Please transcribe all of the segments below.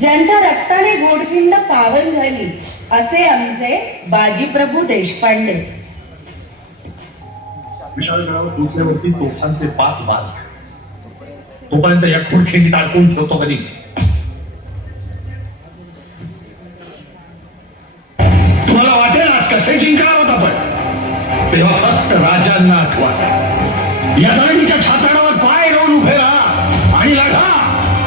ज्यांच्या रक्ताने गोडखिंड पावन झाली असे आमचे बाजीप्रभू देशपांडे. विशाल गडावर पोचल्यावरती तोफांचे 5 बार. तोपर्यंत या खोडखिंडीत अडकून ठेवतो कधी. तुम्हाला वाटेल आज कसे जिंकणार होता पण तेव्हा फक्त राजांना आठवा. या दांडीच्या छाताडावर पाय रोवून उभे राहा आणि लढा.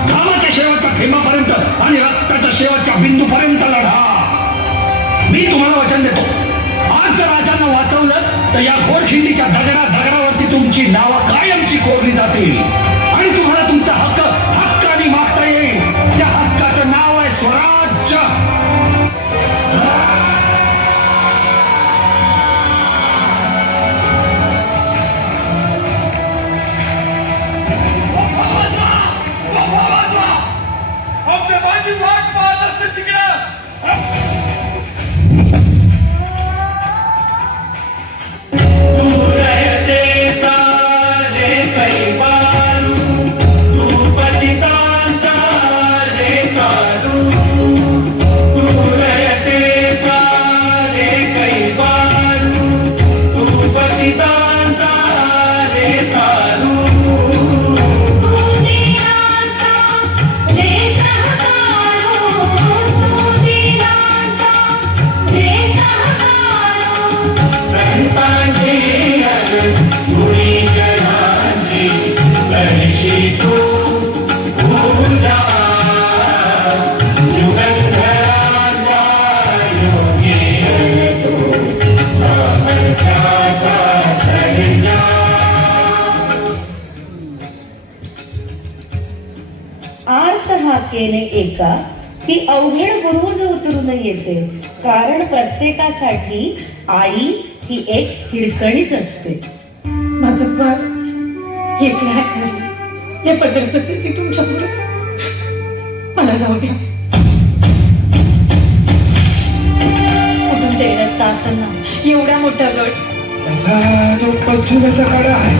घामाच्या शेवटच्या थेंबापर्यंत आणि रक्ताच्या शेवटच्या बिंदूपर्यंत लढा. मी तुम्हाला वचन देतो, आज जर राजांना वाचवलं तर या घोडखिंडीच्या दगडावरती तुमची नावं कायमची कोरली जातील आणि तुम्हाला तुमचा हक्क हक्काने मागता येईल. त्या हक्काचं नाव आहे स्वराज्य. केले एका ती अवघड बुरुज उतरून येते. कारण प्रत्येकासाठी आई ही एक हिरकणीच असते. माझं बाळ एकला या पदरपसी तुमच्या पुढे मला जाऊ द्या. कुठून तरी रस्ता असेल ना एवढा मोठा गड. तो पश्चिमेचा कडा आहे.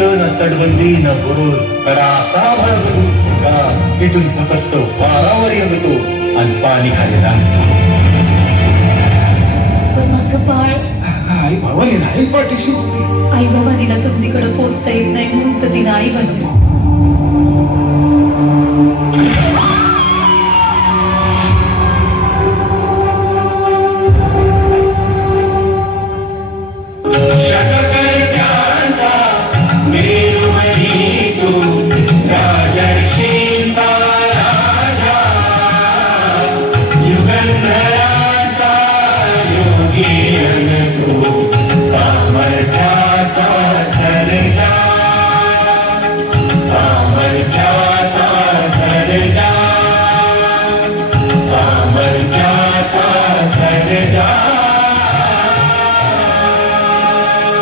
न तटबंदी न बुरुज कडा असा भरभरून तिथून फक्त वारावर येतो आणि पाणी खाली लागतो. पण माझं बाळ आई भावाने राहील पाठीशी होती. आई बाबानीला संधीकडे पोचता येत नाही म्हणून तर तिने आई बनवली. Shut